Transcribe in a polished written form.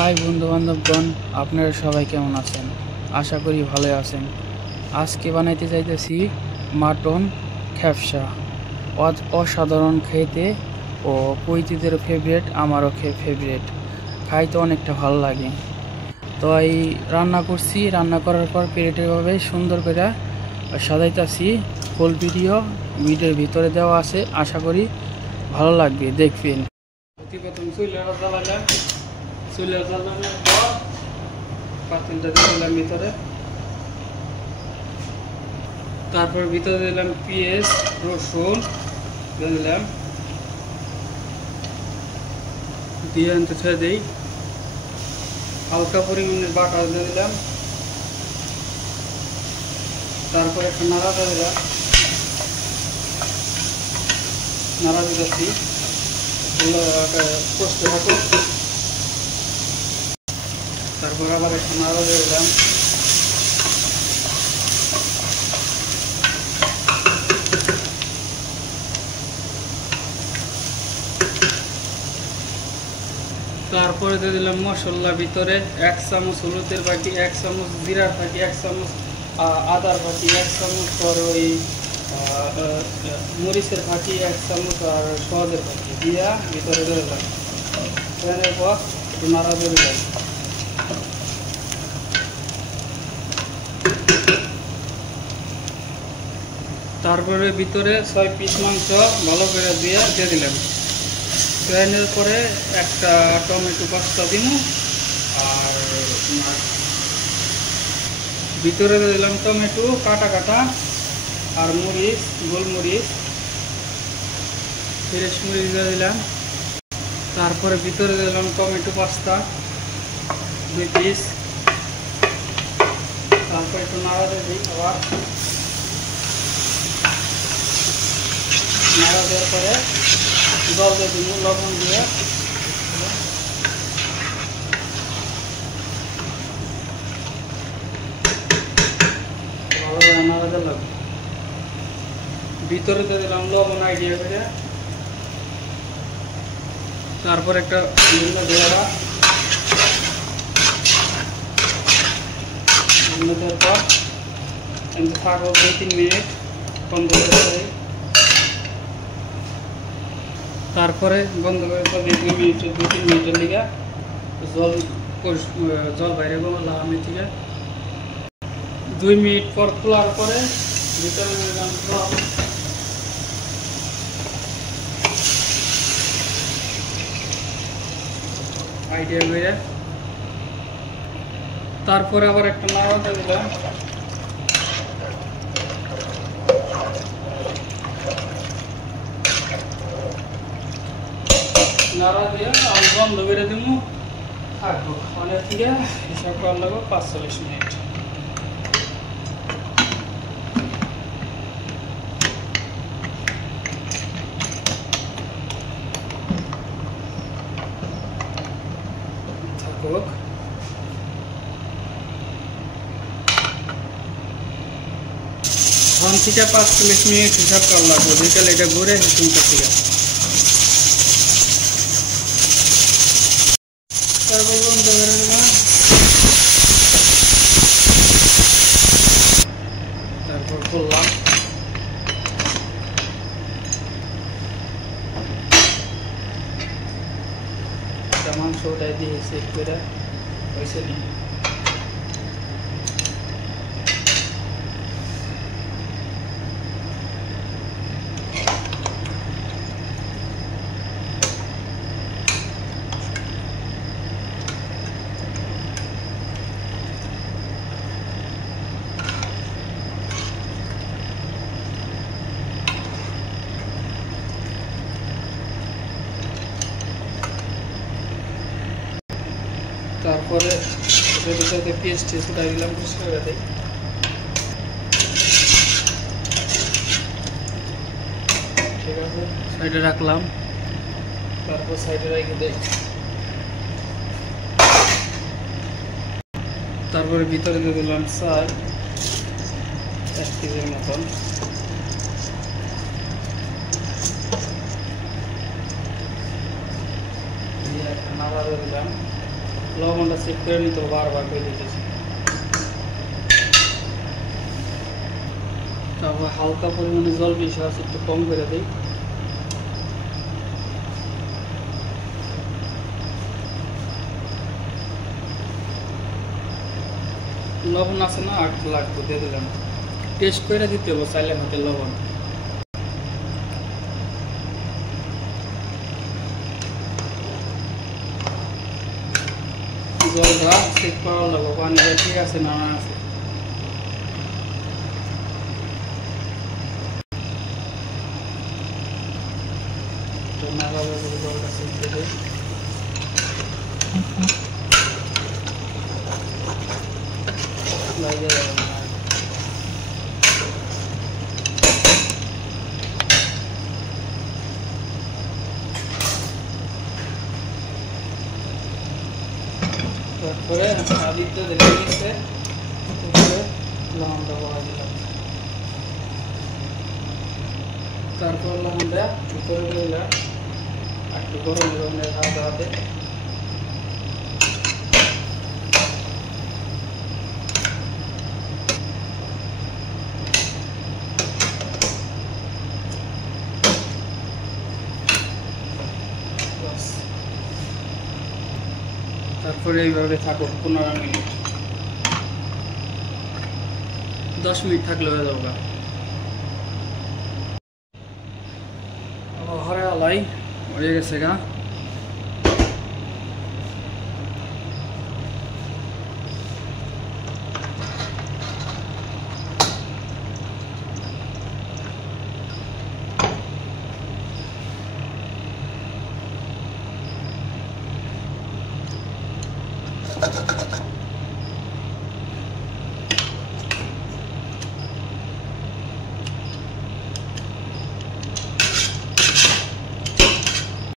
High বন্ধু বান্ধবগণ, আপনারা সবাই কেমন আছেন? আশা করি ভালো আছেন। আজকে বানাইতে চাইতেছি মাটন খ্যাপসা। অসাধারণ খেতে ও পৈতৃদের ফেভারিট, আমারও ফেভারিট। খাইতে অনেকটা ভালো লাগে। তো এই রান্না করছি, রান্না করার পর প্লেটেভাবে সুন্দর করে সাজাইতেছি। ফুল ভিডিওর ভিতরে দেওয়া আছে, আশা করি ভালো লাগবে, দেখবেন। প্রথম চুলে জ্বালানোর পর পাতিলটা দিলাম ভিতরে, তারপর ভিতরে দিলাম পেঁয়াজ রসুন দিলাম, দিয়ে আনতে ছেড়ে দিই। হালকা পরিমাণের বাটার দিয়ে দিলাম, তারপর একটা নাড়া দিলাম, নাড়া দিতেছি কষতে থাকুক। তারপর আবার একটু নাড়া দিয়ে দিলাম, তারপরে দিয়ে দিলাম মশলা ভিতরে 1 চামচ হলুদের বাটি, 1 চামচ জিরার বাটি, 1 চামচ আদার বাটি, 1 চামচ ওই মরিচের বাটি, 1 চামচ আর সওয়াদের বাটি দিয়া ভিতরে দিয়ে দিলাম। এর পর একটু নাড়া দিয়ে দিলাম। তারপরে ভিতরে 6 পিস মাংস ভালো করে দিয়ে দিলাম। এর পরে একটা টমেটো পাস্তা দিব, আর ভিতরে দিলাম টমেটো কাটা আর মরিচ, গোলমরিচ, ফ্রেশ মরিচ দিয়ে দিলাম। তারপরে ভিতরে দিলাম টমেটো পাস্তা 2 পিস। তারপর একটু নাড়া দিয়ে দিই, আবার নাড়া দেওয়ার পরে জল দিয়ে দিব, লবণ দিয়ে ভালোভাবে নাড়া দিলাম। ভিতরে দিয়ে দিলাম লবণ আইডিয়া করে। তারপর একটা দেওয়া দেওয়ার পর থাকবো 2-3 মিনিট বন্ধ করে। তারপরে বন্ধ করে 2-3 মিনিটের লিগে জল বাইরে গেলাম আমি থেকে। 2 মিনিট পর খোলার পরে ভিতরে দিলাম জল, আইডিয়া করে। তারপরে আবার একটা নাড়া দিয়ে দিলাম, নাড়া দিয়ে আমি বন্ধ করে দিব। থাকবো অনেক থেকে হিসাব করা লাগবো 45 মিনিট। থাকুক। ওখান থেকে 45 মিনিট হিসাব করা লাগবো, বিকাল এটা ঘুরে হিসুমটা থেকে। তারপর বন্ধ করে দিলাম। তারপর খুললাম, মাংস ওটাই দিয়ে চেক করে হয়েছে নি। তারপরে ভিতরে পেস্ট উঠাই দিলাম, পরিষ্কার করে দিই। ঠিক আছে, সাইডে রাখলাম। তারপর সাইডে রেখে দিই। তারপরে ভিতরে দিয়ে দিলাম চাল 1 কেজির মতন। নাড়া দিলাম, লবণটা চেক করে নিতে বারবার করে দিতেছি। তারপর হালকা পরিমাণে জল বেশি আছে, একটু কম করে দিই। লবণ আছে না, একটু লাগতো দিয়ে দিলাম। টেস্ট করে দিতে হবে চাইলে হাতে লবণ। জলটা চেক করা লাগবে, পানিটা ঠিক আছে না না আছে। জলটা চেক করে লাগিয়ে দেবো। তারপরে আদিত্য দেখে নিচ্ছে, তারপরে লবণটা বলা দিলাম। তারপর লবণটা উপরে দিলাম, একটু গরম গরমের হাতে হাতে। তারপরে এইভাবে থাকো 15 মিনিট, 10 মিনিট থাকলে হয়ে যাবে। ঘরে আলাই হয়ে গেছে গা।